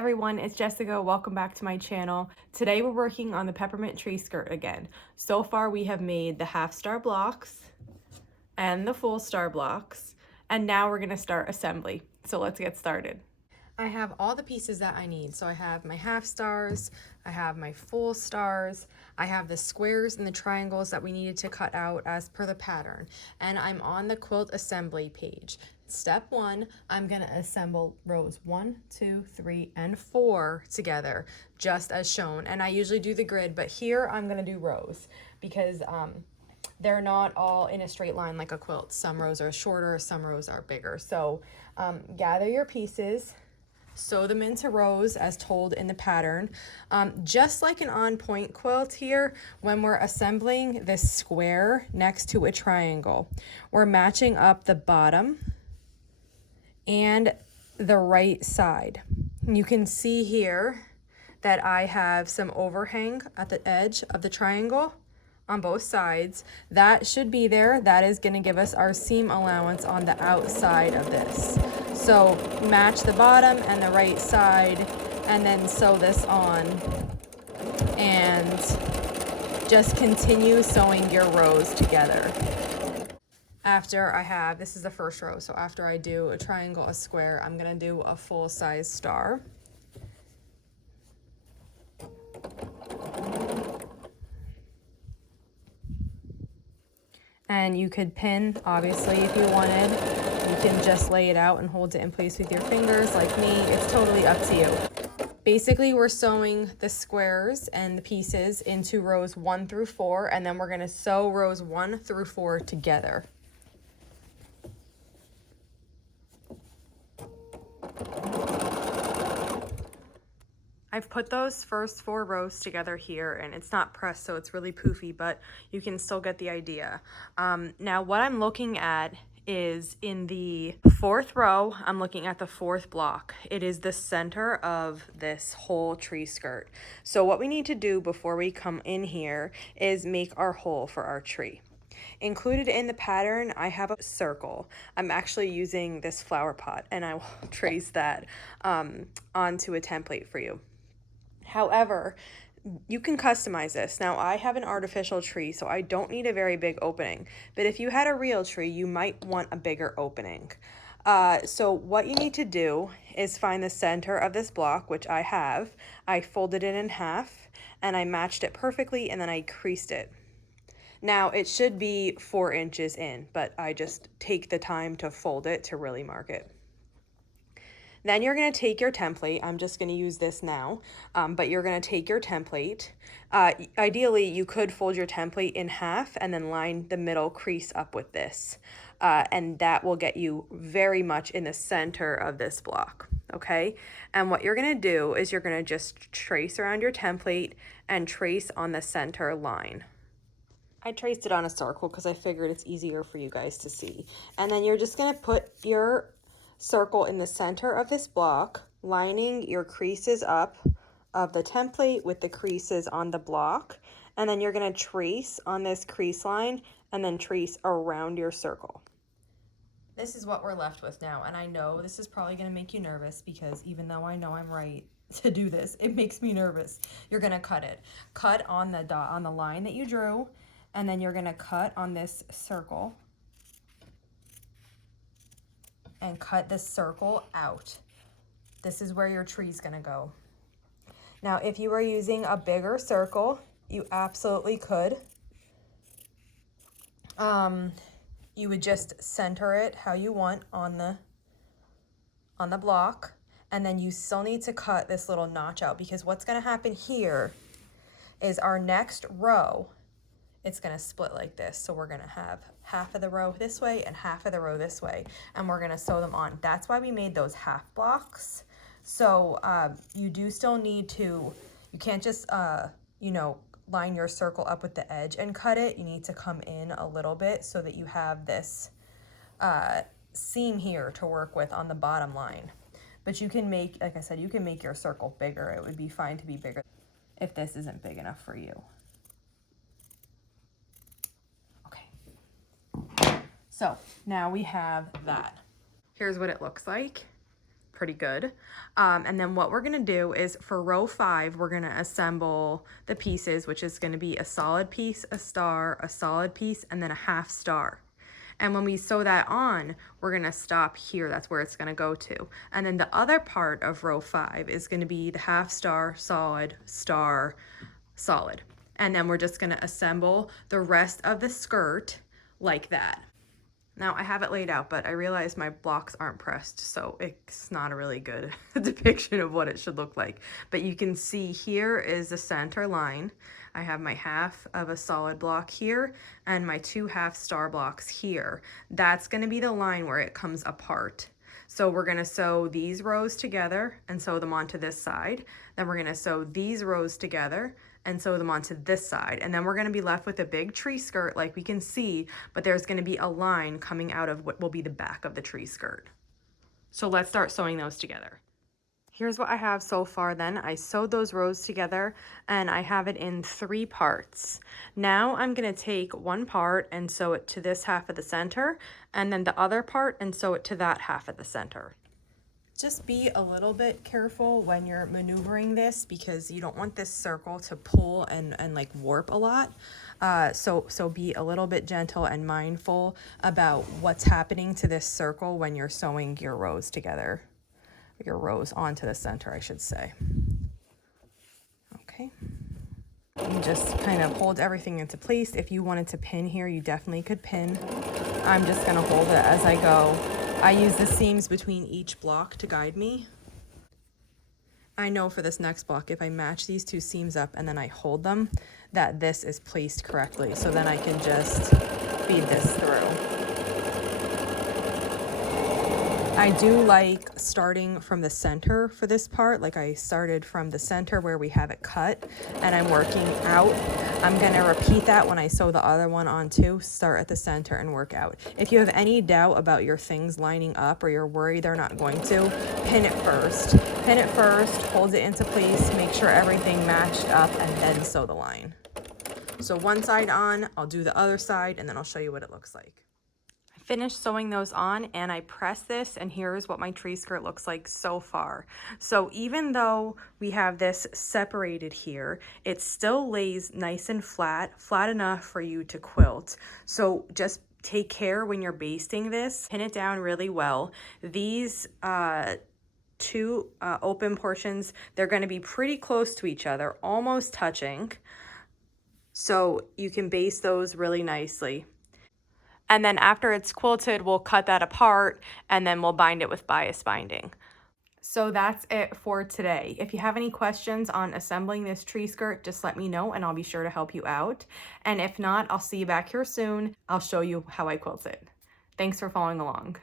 everyone, it's Jessica. Welcome back to my channel. Today we're working on the Peppermint Tree Skirt again. So far we have made the half star blocks and the full star blocks, and now we're gonna start assembly. So let's get started. I have all the pieces that I need. So I have my half stars, I have my full stars, I have the squares and the triangles that we needed to cut out as per the pattern. And I'm on the quilt assembly page. Step 1, I'm gonna assemble rows 1, 2, 3, and 4 together, just as shown. And I usually do the grid, but here I'm gonna do rows because they're not all in a straight line like a quilt. Some rows are shorter, some rows are bigger. So gather your pieces, sew them into rows as told in the pattern. Just like an on-point quilt here, when we're assembling this square next to a triangle, we're matching up the bottom and the right side. You can see here that I have some overhang at the edge of the triangle on both sides. That should be there. That is going to give us our seam allowance on the outside of this. So match the bottom and the right side and then sew this on and just continue sewing your rows together. After I have, this is the first row, so after I do a triangle, a square, I'm gonna do a full-size star. And you could pin, obviously, if you wanted. You can just lay it out and hold it in place with your fingers like me. It's totally up to you. Basically, we're sewing the squares and the pieces into rows 1 through 4, and then we're gonna sew rows 1 through 4 together. I've put those first 4 rows together here, and it's not pressed, so it's really poofy, but you can still get the idea. Now what I'm looking at is in the 4th row, I'm looking at the 4th block. It is the center of this whole tree skirt. So what we need to do before we come in here is make our hole for our tree. Included in the pattern, I have a circle. I'm actually using this flower pot, and I will trace that onto a template for you. However, you can customize this. Now, I have an artificial tree, so I don't need a very big opening. But if you had a real tree, you might want a bigger opening. So what you need to do is find the center of this block, which I have. I folded it in half, and I matched it perfectly, and then I creased it. Now, it should be 4 inches in, but I just take the time to fold it to really mark it. Then you're going to take your template. I'm just going to use this now, but you're going to take your template. Ideally, you could fold your template in half and then line the middle crease up with this. And that will get you very much in the center of this block, okay? And what you're going to do is you're going to just trace around your template and trace on the center line. I traced it on a circle because I figured it's easier for you guys to see. And then you're just going to put your circle in the center of this block, lining your creases up of the template with the creases on the block, and then you're going to trace on this crease line and then trace around your circle. This is what we're left with now, and I know this is probably going to make you nervous because even though I know I'm right to do this, it makes me nervous. You're going to cut it. Cut on the dot on the line that you drew, and then you're going to cut on this circle and cut this circle out. This is where your tree's gonna go. Now, if you were using a bigger circle, you absolutely could. You would just center it how you want on the block, and then you still need to cut this little notch out because what's gonna happen here is our next row, it's gonna split like this. So we're gonna have half of the row this way and half of the row this way, and we're gonna sew them on. That's why we made those half blocks. So you do still need to, you can't just, you know, line your circle up with the edge and cut it. You need to come in a little bit so that you have this seam here to work with on the bottom line. But you can make, like I said, you can make your circle bigger. It would be fine to be bigger if this isn't big enough for you. So now we have that. Here's what it looks like. pretty good. And then what we're gonna do is for row 5, we're gonna assemble the pieces, which is gonna be a solid piece, a star, a solid piece, and then a half star. And when we sew that on, we're gonna stop here. That's where it's gonna go to. And then the other part of row 5 is gonna be the half star, solid, star, solid. And then we're just gonna assemble the rest of the skirt like that. Now I have it laid out, but I realize my blocks aren't pressed, so it's not a really good depiction of what it should look like. But you can see here is the center line. I have my half of a solid block here and my 2 half star blocks here. That's gonna be the line where it comes apart. So we're gonna sew these rows together and sew them onto this side. Then we're gonna sew these rows together and sew them onto this side. And then we're gonna be left with a big tree skirt like we can see, but there's gonna be a line coming out of what will be the back of the tree skirt. So let's start sewing those together. Here's what I have so far then. I sewed those rows together and I have it in 3 parts. Now I'm gonna take one part and sew it to this half of the center, and then the other part and sew it to that half of the center. Just be a little bit careful when you're maneuvering this because you don't want this circle to pull and like warp a lot. So be a little bit gentle and mindful about what's happening to this circle when you're sewing your rows together. Your rows onto the center, I should say. Okay. You just kind of hold everything into place. If you wanted to pin here, you definitely could pin. I'm just gonna hold it as I go. I use the seams between each block to guide me. I know for this next block, if I match these 2 seams up and then I hold them, that this is placed correctly. So then I can just feed this through. I do like starting from the center for this part. Like I started from the center where we have it cut and I'm working out. I'm gonna repeat that when I sew the other one on too. Start at the center and work out. If you have any doubt about your things lining up or you're worried they're not going to, pin it first. Pin it first, hold it into place, make sure everything matched up, and then sew the line. So one side on, I'll do the other side, and then I'll show you what it looks like. Finished sewing those on and I press this, and here's what my tree skirt looks like so far. So even though we have this separated here, it still lays nice and flat enough for you to quilt. So just take care when you're basting this, pin it down really well. These 2 open portions, they're going to be pretty close to each other, almost touching. So you can baste those really nicely. And then after it's quilted, we'll cut that apart and then we'll bind it with bias binding. So that's it for today. If you have any questions on assembling this tree skirt, just let me know and I'll be sure to help you out. And if not, I'll see you back here soon. I'll show you how I quilt it. Thanks for following along.